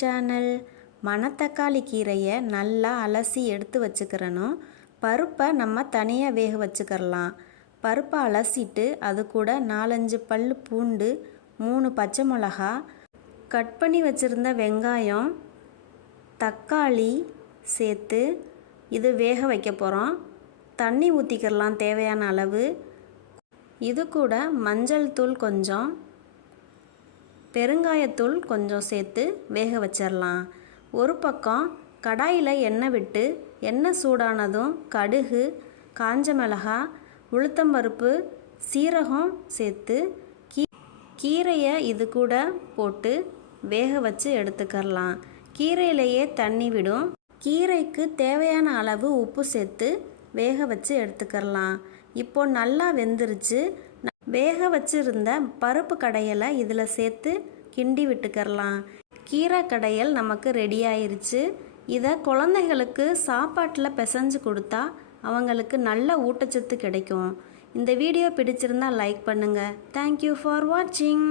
Channel மணத்தக்காளி கீரையை நல்லா அலசி எடுத்து வச்சுக்கிறணும். பருப்பை நம்ம தனியாக வேக வச்சுக்கிறலாம். பருப்பை அலசிட்டு அது கூட நாலஞ்சு பல் பூண்டு மூணு பச்சை மிளகா கட் பண்ணி வச்சுருந்த வெங்காயம் தக்காளி சேர்த்து இது வேக வைக்க போகிறோம் தண்ணி ஊற்றிக்கிறலாம் தேவையான அளவு. இது கூட மஞ்சள் தூள் கொஞ்சம். பெருங்காயத்தூள் கொஞ்சம் சேர்த்து வேக வச்சிடலாம் ஒரு பக்கம் கடாயில் எண்ணெய் விட்டு எண்ணெய் சூடானதும் கடுகு காஞ்ச மிளகா உளுத்தம்பருப்பு சீரகம் சேர்த்து கீ கீரையை இது கூட போட்டு வேக வச்சு எடுத்துக்கரலாம். கீரையிலேயே தண்ணி விடும். கீரைக்கு தேவையான அளவு உப்பு சேர்த்து வேக வச்சு எடுத்துக்கரலாம். இப்போ நல்லா வெந்துருச்சு. வேக வச்சிருந்த பருப்பு கடையலை இதில் சேர்த்து கிண்டி விட்டுக்கரலாம் கீரை கடையல் நமக்கு ரெடி ஆயிருச்சு. இதை குழந்தைகளுக்கு சாப்பாட்டில் பிசைஞ்சு கொடுத்தா அவங்களுக்கு நல்ல ஊட்டச்சத்து கிடைக்கும். இந்த வீடியோ பிடிச்சிருந்தா லைக் பண்ணுங்கள் தேங்க்யூ ஃபார் வாட்சிங்